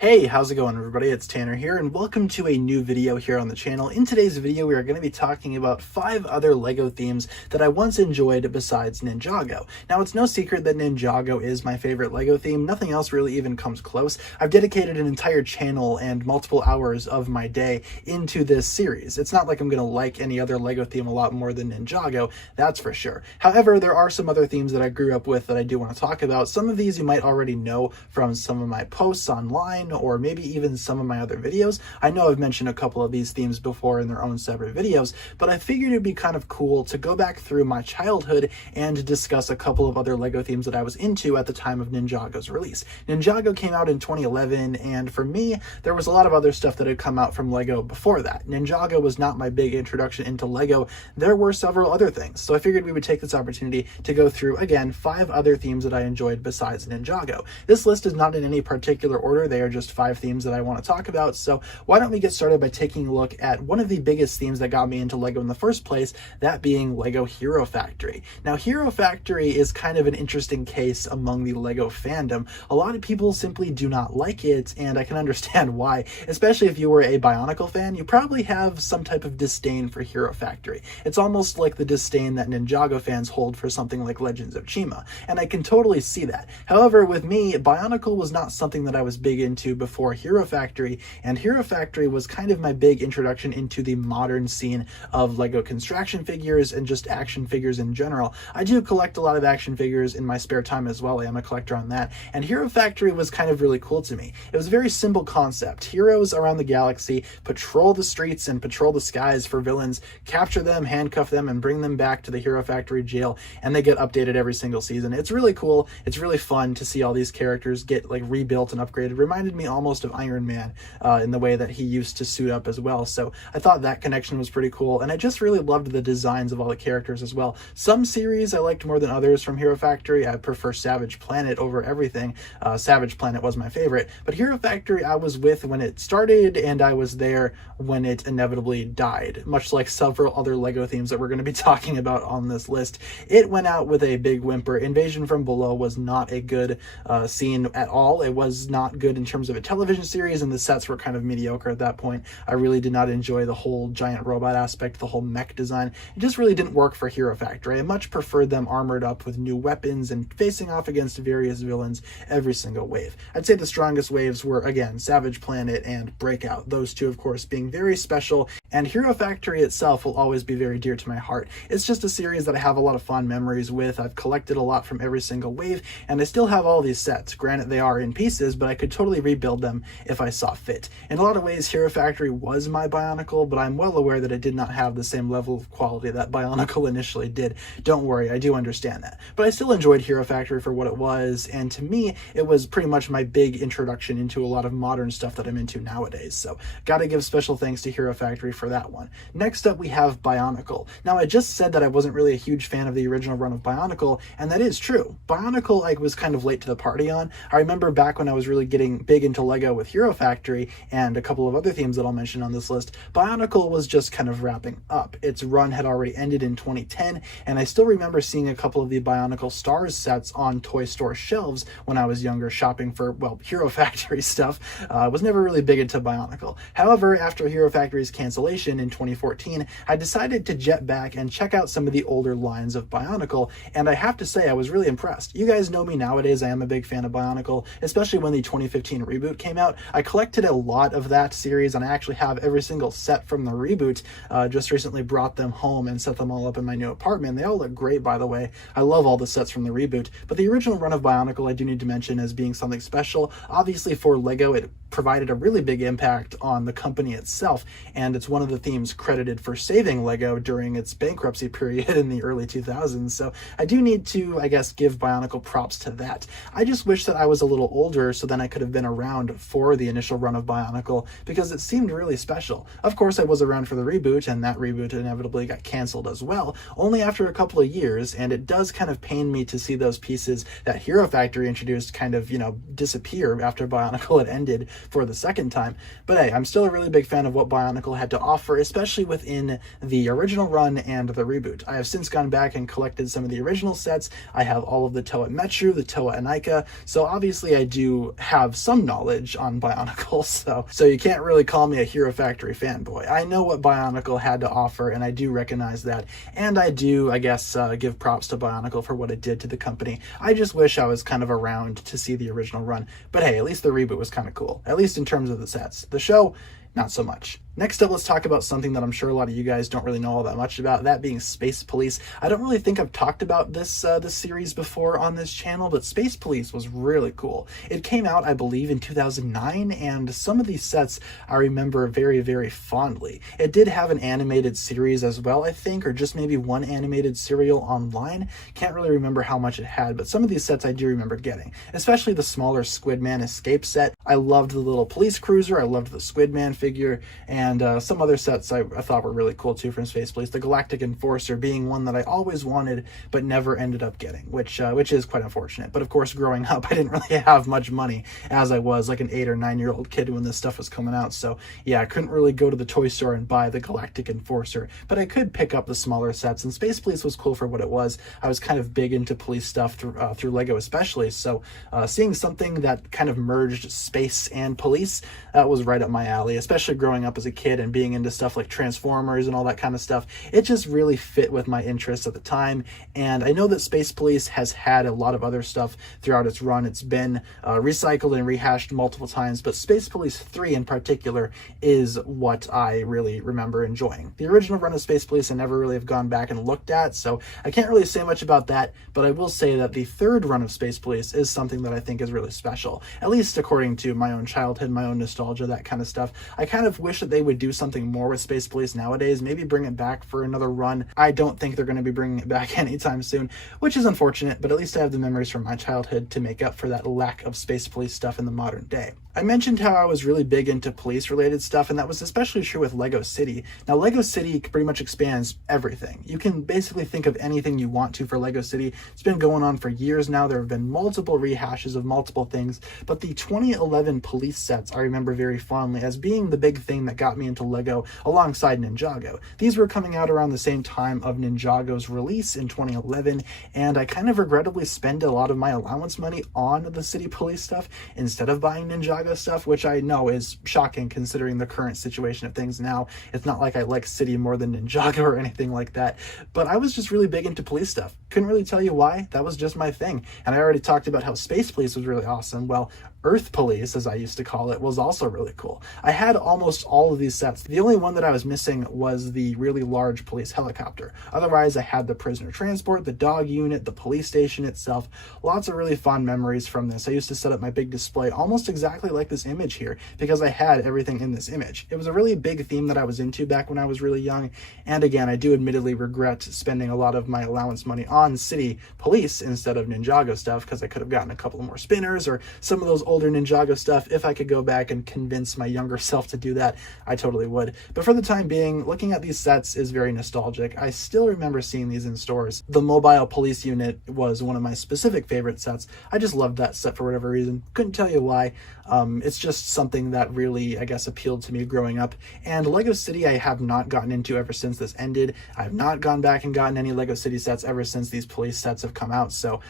Hey, how's it going everybody? It's Tanner here and welcome to a new video here on the channel. In today's video, we are going to be talking about 5 other LEGO themes that I once enjoyed besides Ninjago. Now, it's no secret that Ninjago is my favorite LEGO theme. Nothing else really even comes close. I've dedicated an entire channel and multiple hours of my day into this series. It's not like I'm going to like any other LEGO theme a lot more than Ninjago, that's for sure. However, there are some other themes that I grew up with that I do want to talk about. Some of these you might already know from some of my posts online, or maybe even some of my other videos. I know I've mentioned a couple of these themes before in their own separate videos, but I figured it'd be kind of cool to go back through my childhood and discuss a couple of other LEGO themes that I was into at the time of Ninjago's release. Ninjago came out in 2011, and for me, there was a lot of other stuff that had come out from LEGO before that. Ninjago was not my big introduction into LEGO. There were several other things, so I figured we would take this opportunity to go through, again, 5 other themes that I enjoyed besides Ninjago. This list is not in any particular order, they are just 5 themes that I want to talk about, so why don't we get started by taking a look at one of the biggest themes that got me into LEGO in the first place, that being LEGO Hero Factory. Now, Hero Factory is kind of an interesting case among the LEGO fandom. A lot of people simply do not like it, and I can understand why. Especially if you were a Bionicle fan, you probably have some type of disdain for Hero Factory. It's almost like the disdain that Ninjago fans hold for something like Legends of Chima, and I can totally see that. However, with me, Bionicle was not something that I was big into before Hero Factory, and Hero Factory was kind of my big introduction into the modern scene of LEGO construction figures and just action figures in general. I do collect a lot of action figures in my spare time as well. I am a collector on that, and Hero Factory was kind of really cool to me. It was a very simple concept. Heroes around the galaxy patrol the streets and patrol the skies for villains, capture them, handcuff them, and bring them back to the Hero Factory jail, and they get updated every single season. It's really cool. It's really fun to see all these characters get like rebuilt and upgraded. Reminded me almost of Iron Man in the way that he used to suit up as well. So I thought that connection was pretty cool, and I just really loved the designs of all the characters as well. Some series I liked more than others from Hero Factory. I prefer Savage Planet over everything. Savage Planet was my favorite, but Hero Factory I was with when it started, and I was there when it inevitably died, much like several other LEGO themes that we're going to be talking about on this list. It went out with a big whimper. Invasion from Below was not a good scene at all. It was not good in terms of a television series, and the sets were kind of mediocre at that point. I really did not enjoy the whole giant robot aspect, the whole mech design. It just really didn't work for Hero Factory. I much preferred them armored up with new weapons and facing off against various villains every single wave. I'd say the strongest waves were, again, Savage Planet and Breakout, those two of course being very special, and Hero Factory itself will always be very dear to my heart. It's just a series that I have a lot of fond memories with. I've collected a lot from every single wave, and I still have all these sets. Granted, they are in pieces, but I could totally rebuild them if I saw fit. In a lot of ways, Hero Factory was my Bionicle, but I'm well aware that it did not have the same level of quality that Bionicle initially did. Don't worry, I do understand that. But I still enjoyed Hero Factory for what it was, and to me, it was pretty much my big introduction into a lot of modern stuff that I'm into nowadays. So, gotta give special thanks to Hero Factory for that one. Next up, we have Bionicle. Now, I just said that I wasn't really a huge fan of the original run of Bionicle, and that is true. Bionicle, I was kind of late to the party on. I remember back when I was really getting big into LEGO with Hero Factory and a couple of other themes that I'll mention on this list, Bionicle was just kind of wrapping up. Its run had already ended in 2010, and I still remember seeing a couple of the Bionicle Stars sets on toy store shelves when I was younger shopping for, well, Hero Factory stuff. I was never really big into Bionicle. However, after Hero Factory's cancellation in 2014, I decided to jet back and check out some of the older lines of Bionicle, and I have to say I was really impressed. You guys know me nowadays, I am a big fan of Bionicle, especially when the 2015 reboot came out. I collected a lot of that series, and I actually have every single set from the reboot. Just recently brought them home and set them all up in my new apartment. They all look great, by the way. I love all the sets from the reboot, but the original run of Bionicle I do need to mention as being something special. Obviously for LEGO, it provided a really big impact on the company itself, and it's one of the themes credited for saving LEGO during its bankruptcy period in the early 2000s, so I do need to, I guess, give Bionicle props to that. I just wish that I was a little older so then I could have been around for the initial run of Bionicle, because it seemed really special. Of course, I was around for the reboot, and that reboot inevitably got canceled as well, only after a couple of years, and it does kind of pain me to see those pieces that Hero Factory introduced kind of, disappear after Bionicle had ended for the second time. But hey, I'm still a really big fan of what Bionicle had to offer, especially within the original run and the reboot. I have since gone back and collected some of the original sets. I have all of the Toa Metru, the Toa Anika, so obviously I do have some knowledge on Bionicle, so you can't really call me a Hero Factory fanboy. I know what Bionicle had to offer, and I do recognize that, and I do, I guess, give props to Bionicle for what it did to the company. I just wish I was kind of around to see the original run, but hey, at least the reboot was kind of cool, at least in terms of the sets. The show, not so much. Next up, let's talk about something that I'm sure a lot of you guys don't really know all that much about, that being Space Police. I don't really think I've talked about this series before on this channel, but Space Police was really cool. It came out, I believe, in 2009, and some of these sets I remember very, very fondly. It did have an animated series as well, I think, or just maybe one animated serial online. Can't really remember how much it had, but some of these sets I do remember getting, especially the smaller Squidman Escape set. I loved the little police cruiser, I loved the Squidman figure, and some other sets I thought were really cool too from Space Police. The Galactic Enforcer being one that I always wanted but never ended up getting, which is quite unfortunate. But of course, growing up, I didn't really have much money, as I was like an 8 or 9-year-old kid when this stuff was coming out. So yeah, I couldn't really go to the toy store and buy the Galactic Enforcer, but I could pick up the smaller sets, and Space Police was cool for what it was. I was kind of big into police stuff through Lego especially, so seeing something that kind of merged space and police, that was right up my alley, especially growing up as a kid and being into stuff like Transformers and all that kind of stuff. It just really fit with my interests at the time, and I know that Space Police has had a lot of other stuff throughout its run. It's been recycled and rehashed multiple times, but Space Police 3 in particular is what I really remember enjoying. The original run of Space Police I never really have gone back and looked at, so I can't really say much about that, but I will say that the third run of Space Police is something that I think is really special, at least according to my own childhood, my own nostalgia, that kind of stuff. I kind of wish that they would do something more with Space Police nowadays, maybe bring it back for another run. I don't think they're going to be bringing it back anytime soon, which is unfortunate, but at least I have the memories from my childhood to make up for that lack of Space Police stuff in the modern day. I mentioned how I was really big into police related stuff, and that was especially true with Lego City. Now, Lego City pretty much expands everything. You can basically think of anything you want to for Lego City. It's been going on for years now. There have been multiple rehashes of multiple things, but the 2011 police sets I remember very fondly as being the big thing that got me into Lego alongside Ninjago. These were coming out around the same time of Ninjago's release in 2011, and I kind of regrettably spent a lot of my allowance money on the City Police stuff instead of buying Ninjago stuff, which I know is shocking considering the current situation of things now. It's not like I like City more than Ninjago or anything like that, but I was just really big into police stuff. Couldn't really tell you why. That was just my thing. And I already talked about how Space Police was really awesome. Well, Earth Police, as I used to call it, was also really cool. I had almost all of these sets. The only one that I was missing was the really large police helicopter. Otherwise, I had the prisoner transport, the dog unit, the police station itself. Lots of really fond memories from this. I used to set up my big display almost exactly like this image here because I had everything in this image. It was a really big theme that I was into back when I was really young. And again, I do admittedly regret spending a lot of my allowance money on City Police instead of Ninjago stuff, because I could have gotten a couple more spinners or some of those older Ninjago stuff. If I could go back and convince my younger self to do that, I totally would. But for the time being, looking at these sets is very nostalgic. I still remember seeing these in stores. The mobile police unit was one of my specific favorite sets. I just loved that set for whatever reason. Couldn't tell you why. It's just something that really, I guess, appealed to me growing up. And Lego City I have not gotten into ever since this ended. I've not gone back and gotten any Lego City sets ever since these police sets have come out. So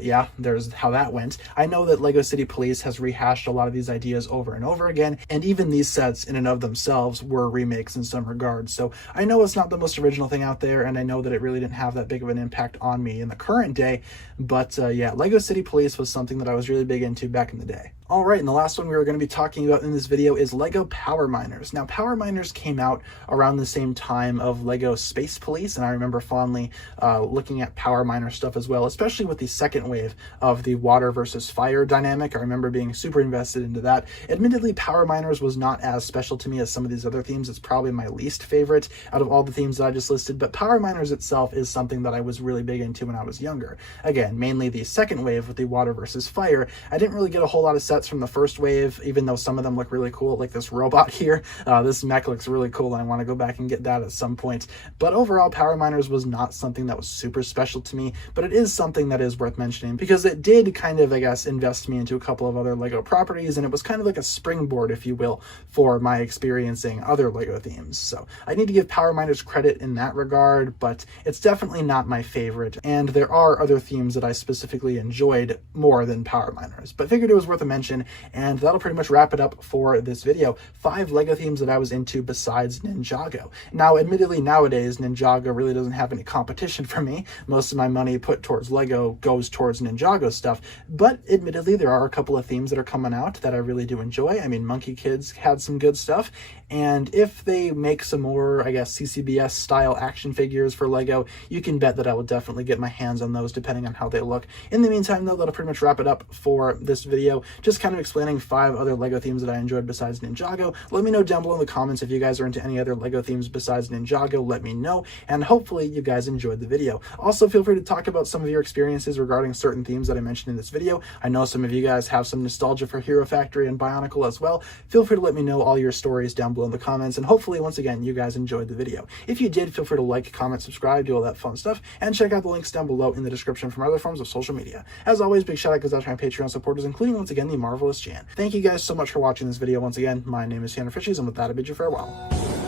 yeah, there's how that went. I know that Lego City Police has rehashed a lot of these ideas over and over again, and even these sets in and of themselves were remakes in some regards. So I know it's not the most original thing out there, and I know that it really didn't have that big of an impact on me in the current day, but yeah, Lego City Police was something that I was really big into back in the day. All right, and the last one we were going to be talking about in this video is Lego Power Miners. Now, Power Miners came out around the same time of Lego Space Police, and I remember fondly looking at Power Miner stuff as well, especially with the second wave of the water versus fire dynamic. I remember being super invested into that. Admittedly, Power Miners was not as special to me as some of these other themes. It's probably my least favorite out of all the themes that I just listed, but Power Miners itself is something that I was really big into when I was younger. Again, mainly the second wave with the water versus fire. I didn't really get a whole lot of sets from the first wave, even though some of them look really cool, like this robot here. This mech looks really cool, and I want to go back and get that at some point. But overall, Power Miners was not something that was super special to me, but it is something that is worth mentioning because it did kind of, I guess, invest me into a couple of other Lego properties, and it was kind of like a springboard, if you will, for my experiencing other Lego themes. So I need to give Power Miners credit in that regard, but it's definitely not my favorite, and there are other themes that I specifically enjoyed more than Power Miners, but figured it was worth a mention, and that'll pretty much wrap it up for this video. 5 Lego themes that I was into besides Ninjago. Now, admittedly, nowadays, Ninjago really doesn't have any competition for me. Most of my money put towards Lego goes towards Ninjago stuff, but admittedly, there are a couple of themes that are coming out that I really do enjoy. I mean, Monkey Kids had some good stuff, and if they make some more, I guess, CCBS style action figures for Lego, you can bet that I will definitely get my hands on those depending on how they look. In the meantime, though, that'll pretty much wrap it up for this video, just kind of explaining 5 other Lego themes that I enjoyed besides Ninjago. Let me know down below in the comments if you guys are into any other Lego themes besides Ninjago. Let me know, and hopefully you guys enjoyed the video. Also, feel free to talk about some of your experiences regarding certain themes that I mentioned in this video. I know some of you guys have some nostalgia for Hero Factory and Bionicle as well. Feel free to let me know all your stories down below in the comments, and hopefully, once again, you guys enjoyed the video. If you did, feel free to like, comment, subscribe, do all that fun stuff, and check out the links down below in the description from other forms of social media. As always, big shout out goes out to my Patreon supporters, including, once again, the marvelous Jan. Thank you guys so much for watching this video once again. My name is TannerFishies, and with that, I bid you farewell.